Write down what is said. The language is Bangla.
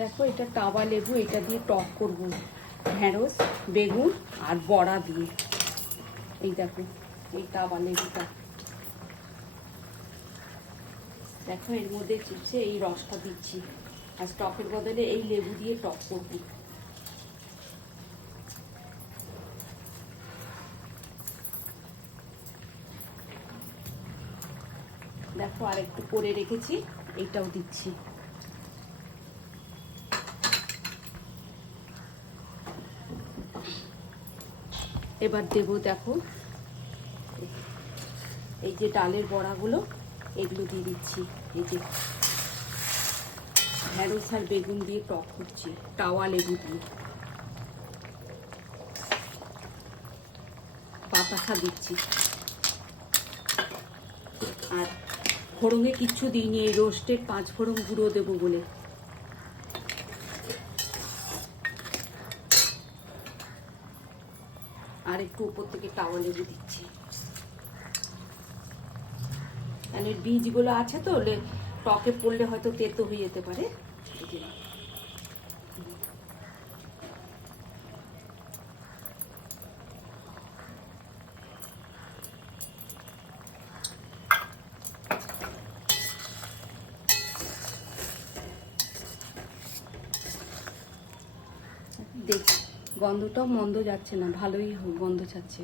দেখো, এটা টাবা লেবু, এটা দিয়ে টক করব। ঢেঁড়স, বেগুন আর বড়া দিয়ে। এই দেখো, এই টাবা লেবুটা। দেখো, এর মধ্যে চিপসে এই রসটা দিচ্ছি। আর টকের বদলে এই লেবু দিয়ে টক করব। দেখো আর একটু করে রেখেছি, এইটাও দিচ্ছি। এবার দেবো দেখো। এই যে ডালের বড়াগুলো, এগুলো দিয়ে দিচ্ছি। এই যে ঢেঁড়স আর বেগুন দিয়ে টক করছি, টাওয়া লেবু দিয়ে। বাতাসা দিচ্ছি। আর ফোড়ঙে কিচ্ছু দিইনি, এই রোস্টেড পাঁচ ফোড়ন গুঁড়ো দেবো বলে। আর একটু উপর থেকে টাওয়া লেবু দিচ্ছি এর বীজগুলো আছে তো টকে পড়লে হয়তো তেতো হয়ে যেতে পারে। দেখ গন্ধটাও মন্দ যাচ্ছে না ভালোই গন্ধ যাচ্ছে।